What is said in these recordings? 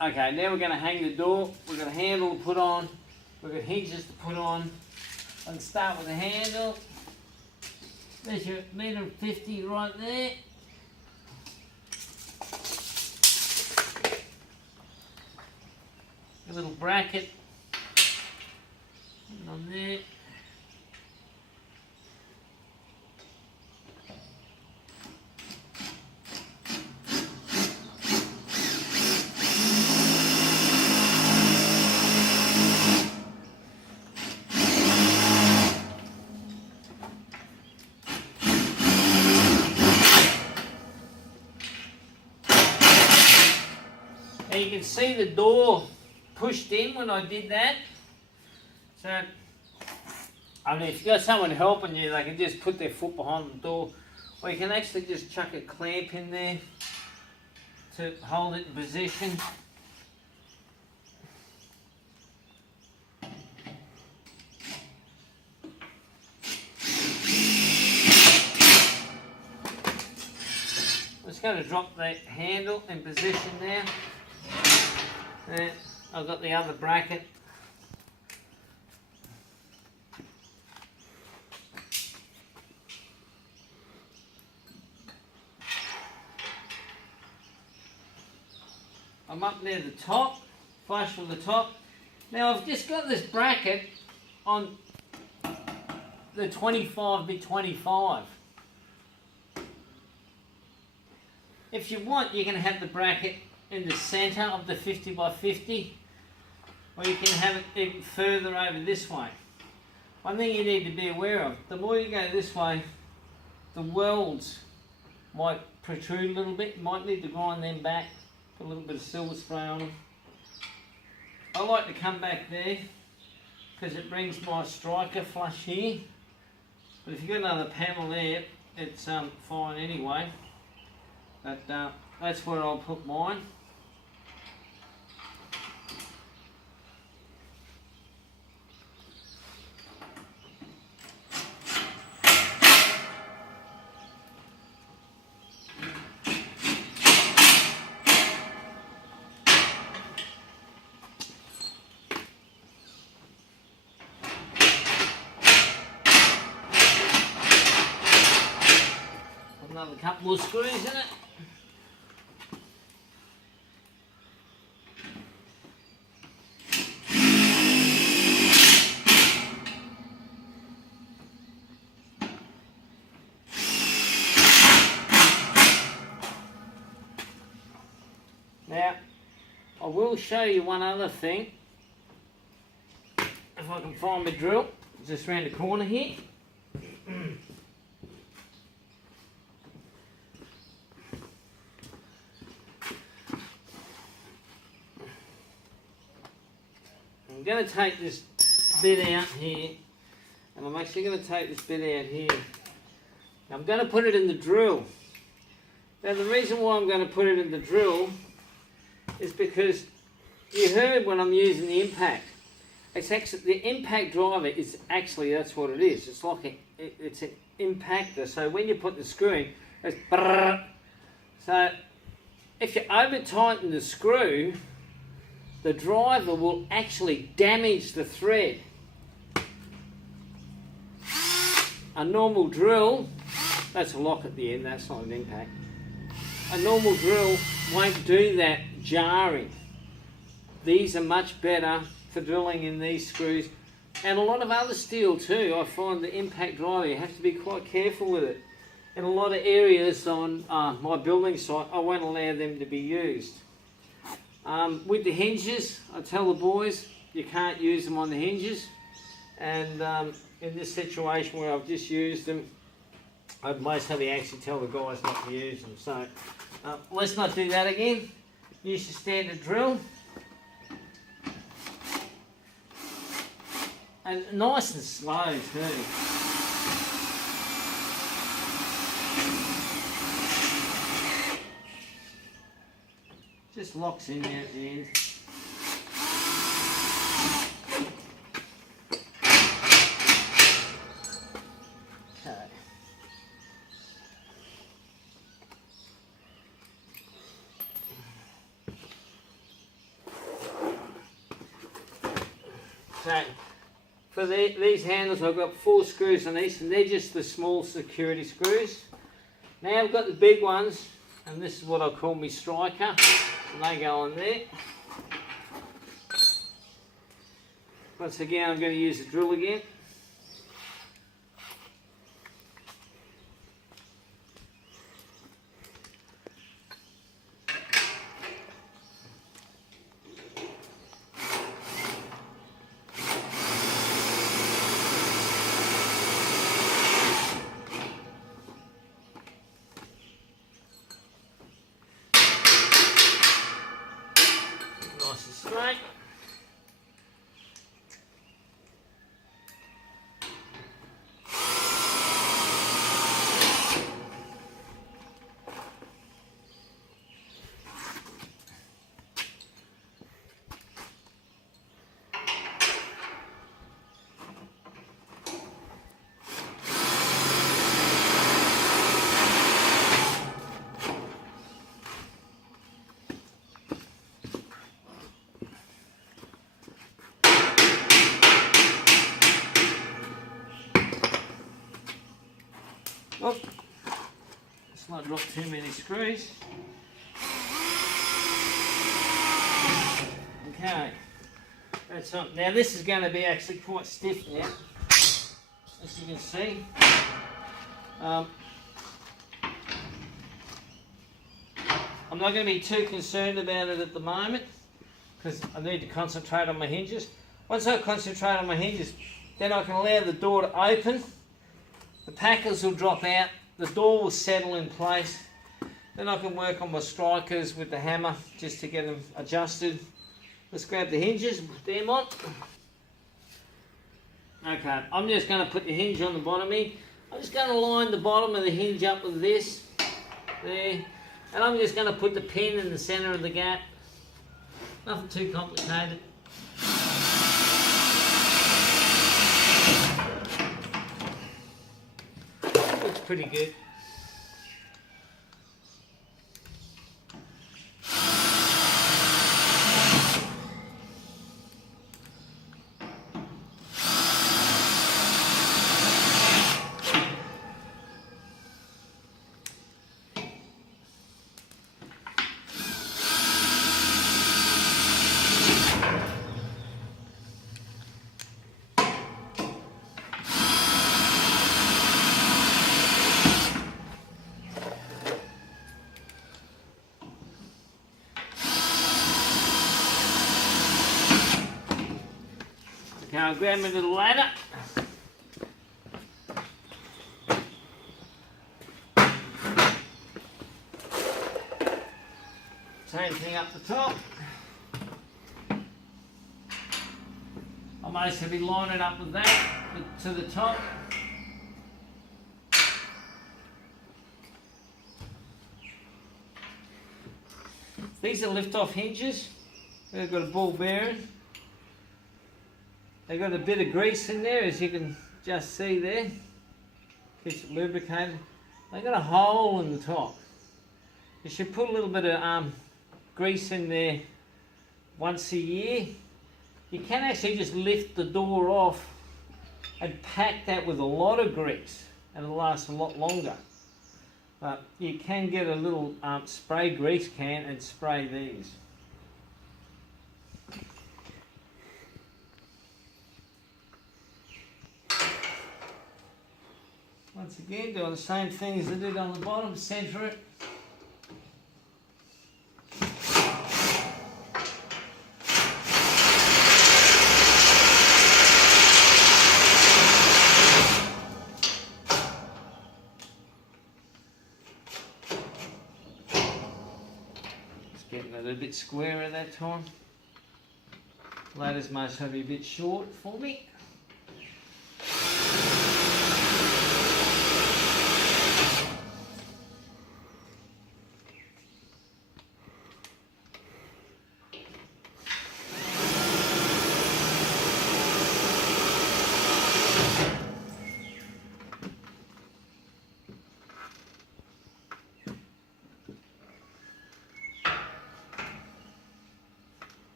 Okay, now we're going to hang the door. We've got a handle to put on. We've got hinges to put on. I can start with the handle. There's your $1.50 right there. A little bracket on there. And you can see the door pushed in when I did that. So, I mean, if you've got someone helping you, they can just put their foot behind the door. Or you can actually just chuck a clamp in there to hold it in position. I'm just going to drop the handle in position now. There, I've got the other bracket. I'm up near the top, flush with the top. Now I've just got this bracket on the 25x25. If you want, you can have the bracket in the centre of the 50x50, or you can have it even further over this way. One thing you need to be aware of, the more you go this way, the welds might protrude a little bit. You might need to grind them back, put a little bit of silver spray on them. I like to come back there because it brings my striker flush here, but if you've got another panel there, it's fine anyway. But that's where I'll put mine. Another couple of screws in it. Now, I will show you one other thing. If I can find my drill, just round the corner here. I'm going to take this bit out here, and I'm actually going to take this bit out here. I'm going to put it in the drill. Now the reason why I'm going to put it in the drill is because you heard when I'm using the impact. It's actually, the impact driver is actually, that's what it is. It's like it's an impactor. So when you put the screw in, it's brrr. So if you over tighten the screw, the driver will actually damage the thread. A normal drill, that's a lock at the end, that's not an impact. A normal drill won't do that jarring. These are much better for drilling in these screws, and a lot of other steel too. I find the impact driver, you have to be quite careful with it. In a lot of areas on my building site, I won't allow them to be used. With the hinges, I tell the boys you can't use them on the hinges, and in this situation where I've just used them, I'd most heavily actually tell the guys not to use them. So let's not do that again. Use your standard drill. And nice and slow too. Just locks in there at the end. Okay. So for these handles I've got 4 screws on each, and they're just the small security screws. Now I've got the big ones, and this is what I call my striker, and they go on there. Once again I'm going to use the drill again. Nice and straight. Oh, let's not drop too many screws. Okay, that's on. Now this is going to be actually quite stiff now, as you can see. I'm not going to be too concerned about it at the moment, because I need to concentrate on my hinges. Once I concentrate on my hinges, then I can allow the door to open. The packers will drop out, the door will settle in place, then I can work on my strikers with the hammer just to get them adjusted. Let's grab the hinges, put them on. Okay, I'm just going to put the hinge on the bottom here. I'm just going to line the bottom of the hinge up with this, there, and I'm just going to put the pin in the centre of the gap. Nothing too complicated. Looks pretty good. Okay, I'll grab my little ladder. Same thing up the top. I'll mostly line it up with that to the top. These are lift-off hinges. They've got a ball bearing. They've got a bit of grease in there, as you can just see there. Keeps it lubricated. They've got a hole in the top. You should put a little bit of grease in there once a year. You can actually just lift the door off and pack that with a lot of grease, and it'll last a lot longer. But you can get a little spray grease can and spray these. Once again, doing the same thing as I did on the bottom, centre it. Just getting it a bit squarer that time. Ladder's most have to be a bit short for me.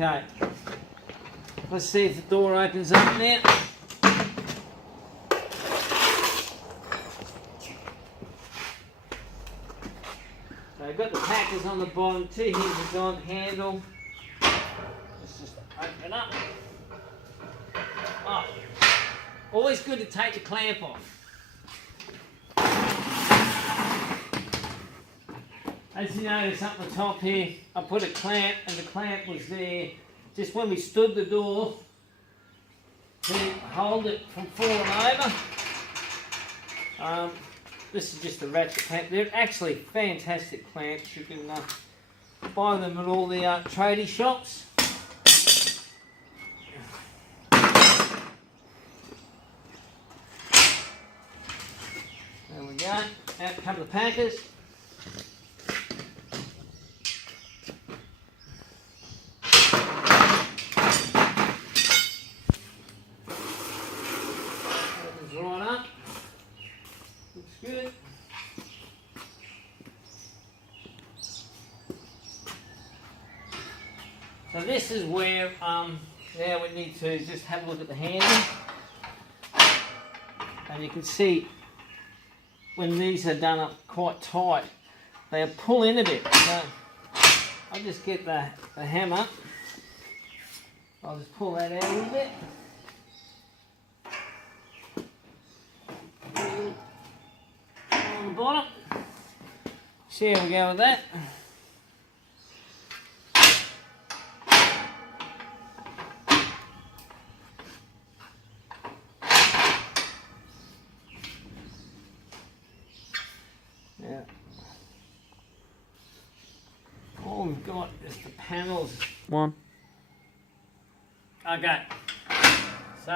Okay. Let's see if the door opens up now. So I've got the packers on the bottom, 2 hinges on, handle. Let's just open it up. Oh, always good to take the clamp off. As you notice up the top here, I put a clamp and the clamp was there just when we stood the door to hold it from falling over. This is just a ratchet clamp. They're actually fantastic clamps. You can buy them at all the tradie shops. There we go. Out come the packers. Right up. Looks good. So this is where now we need to just have a look at the handle. And you can see when these are done up quite tight, they pull in a bit. So I'll just get the hammer. I'll just pull that out a little bit. On the bottom. See how we go with that. Yeah. All we've got is the panels. One. Okay. So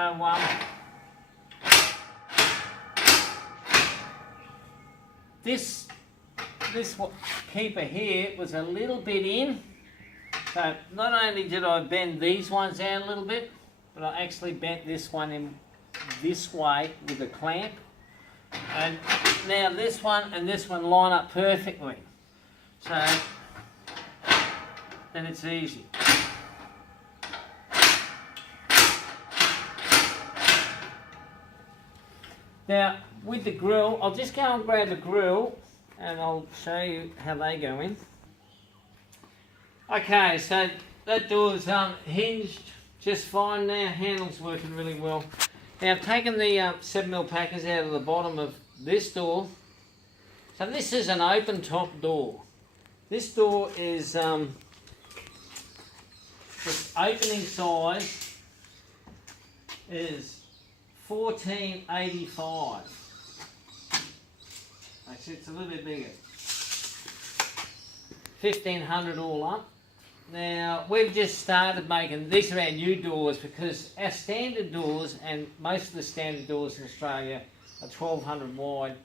this keeper here was a little bit in, so not only did I bend these ones out a little bit, but I actually bent this one in this way with a clamp, and now this one and this one line up perfectly, so then it's easy. Now, with the grill, I'll just go and grab the grill and I'll show you how they go in. Okay, so that door's hinged just fine now, handle's working really well. Now, I've taken the 7mm packers out of the bottom of this door. So this is an open top door. This door is, the opening size is 1485. Actually, it's a little bit bigger. 1500 all up. Now, we've just started making, these are our new doors because our standard doors, and most of the standard doors in Australia are 1200 wide,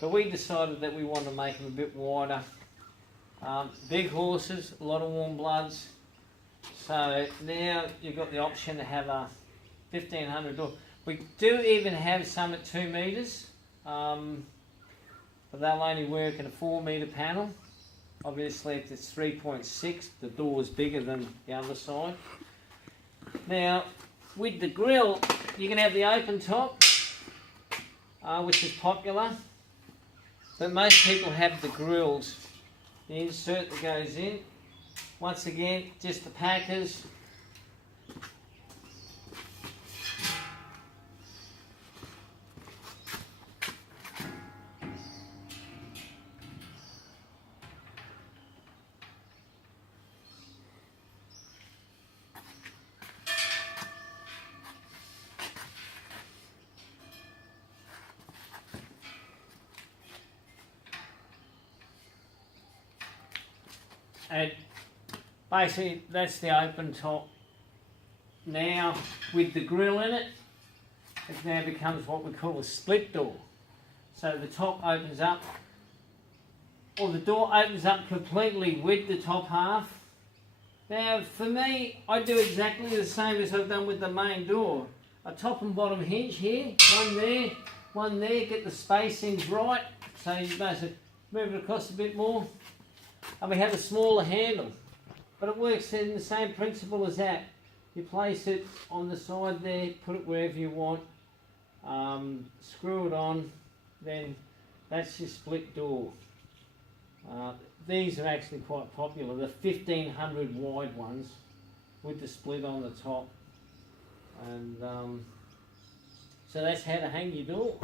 but we decided that we wanted to make them a bit wider. Big horses, a lot of warm bloods. So now you've got the option to have a 1500 door. We do even have some at 2 metres, but they'll only work in a 4 metre panel. Obviously if it's 3.6, the door is bigger than the other side. Now with the grill, you can have the open top, which is popular, but most people have the grills. The insert that goes in, once again, just the packers. And basically that's the open top. Now with the grill in it, it now becomes what we call a split door. So the top opens up, or the door opens up completely with the top half. Now for me, I do exactly the same as I've done with the main door. A top and bottom hinge here, one there, get the spacings right, so you basically move it across a bit more. And we have a smaller handle. But it works in the same principle as that. You place it on the side there, put it wherever you want, screw it on, then that's your split door. These are actually quite popular, the 1500 wide ones with the split on the top. And so that's how to hang your door.